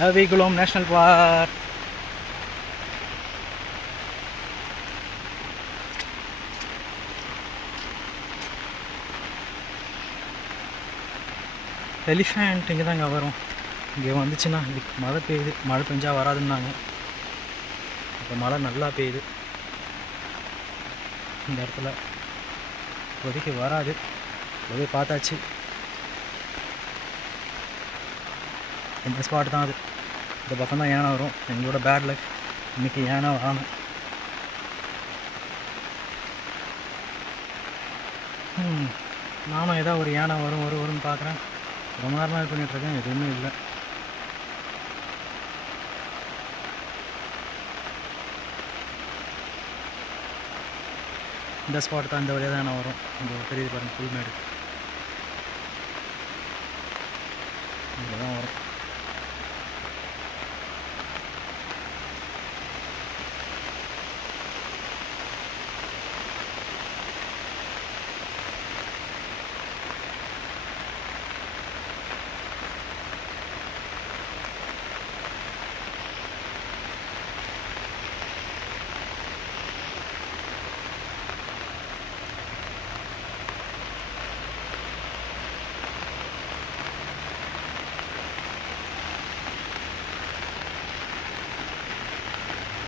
அவிகுளம் national park. Elephant இங்கே தாங்க வரும். இங்கே வந்துச்சுன்னா இதுக்கு மழை பெய்யுது. மழை பெஞ்சால் வராதுன்னாங்க. இப்போ மழை நல்லா பெய்யுது இந்த இடத்துல. இப்போதைக்கு வராது. இப்போதே பார்த்தாச்சு. இந்த ஸ்பாட் தான் அது. இந்த பக்கம் தான் யானை வரும். எங்களோட பேட் லக் இன்றைக்கி யானை வராமல். நானும் ஏதோ ஒரு யானை வரும்னு பார்க்குறேன். ரொம்ப நேரமாக இது பண்ணிகிட்ருக்கேன். எதுவுமே இல்லை. இந்த ஸ்பாட் தான். இந்த வழியாக தான் வரும். இங்கே தெரியுது பாருங்கள், புல்மேடு. இங்கே தான் வரும்.